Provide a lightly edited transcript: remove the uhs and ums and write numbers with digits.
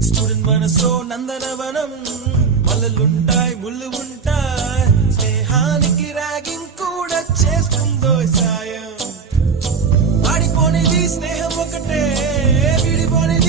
Student మనసో నందనవనం, మల్లలుంటాయి ముళ్ళు ఉంటాయి, స్నేహానికి ర్యాగింగ్ కూడా చేస్తుందో సాయం. ఆడిపోనేది స్నేహం ఒకటే, విడిపోనేది